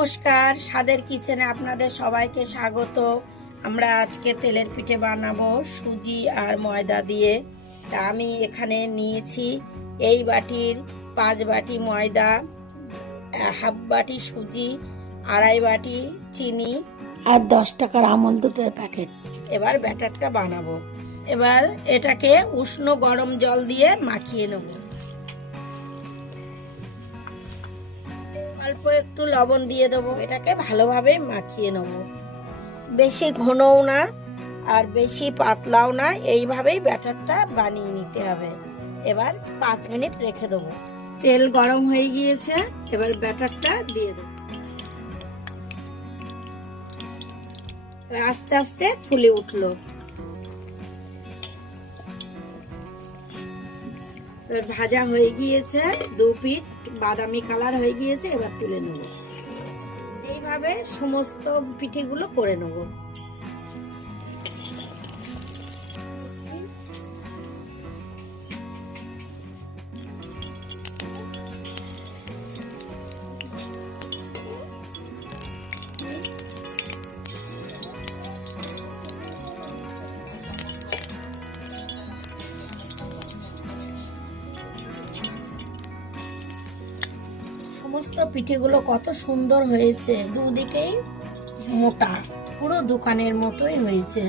নমস্কার, স্বাদের কিচেনে আপনাদের সবাইকে স্বাগত। আমরা আজকে তেলের পিঠে বানাবো সুজি আর ময়দা দিয়ে। তা আমি এখানে নিয়েছি এই বাটির 5 বাটি ময়দা, হাফ বাটি সুজি, আড়াই বাটি চিনি আর 10 টাকার আমল দুধের প্যাকেট। এবার ব্যাটারটা বানাবো। এবার এটাকে উষ্ণ গরম জল দিয়ে মাখিয়ে নেব। অল্প একটু লবণ দিয়ে দেবো, এটাকে ভালোভাবে মাখিয়ে নেব। বেশি ঘনও না আর বেশি পাতলাও না, এইভাবেই ব্যাটারটা বানিয়ে নিতে হবে। এবার 5 মিনিট রেখে দেবো। তেল গরম হয়ে গিয়েছে, এবার ব্যাটারটা দিয়ে দেবো। আস্তে আস্তে ফুলে উঠলো। ভাজা হয়ে গিয়েছে, 2 পিঠ বাদামি কালার হয়ে গিয়েছে। এবার তুলে নেব। এইভাবে সমস্ত পিঠেগুলো করে নেব। সমস্ত পিঠেগুলো কত সুন্দর হয়েছে, দুদিকেই মোটা, পুরো দোকানের মতোই হয়েছে।